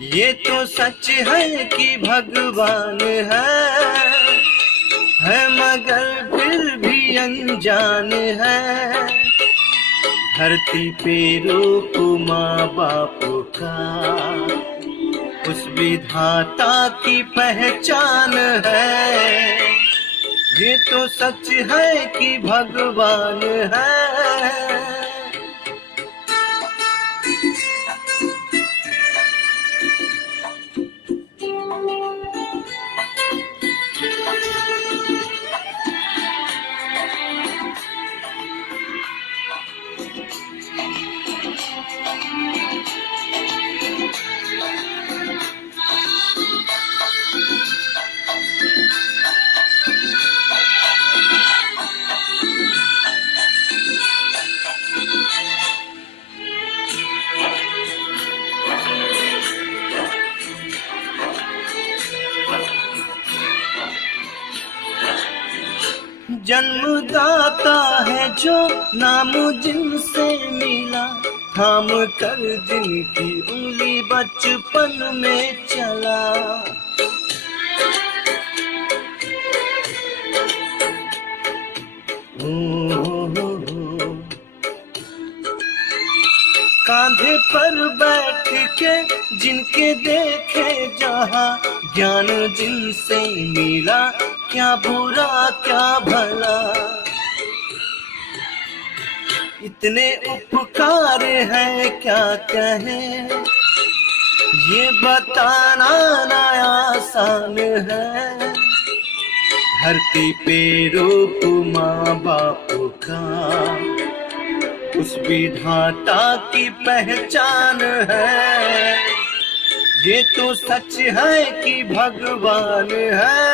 ये तो सच है कि भगवान है मगर फिर भी अनजान है। धरती पे रूप माँ बाप का उस विधाता की पहचान है। ये तो सच है कि भगवान है। जन्मदाता है जो नाम जिनसे मिला, थाम कर जिनकी उंगली बचपन में चला। कांधे पर बैठ के जिनके देखे जहां, ज्ञान जिनसे मिला क्या बुरा क्या भला। इतने उपकार हैं क्या कहें, ये बताना ना आसान है। धरती पे रूप माँ बाप का उस विधाता की पहचान है। ये तो सच है कि भगवान है।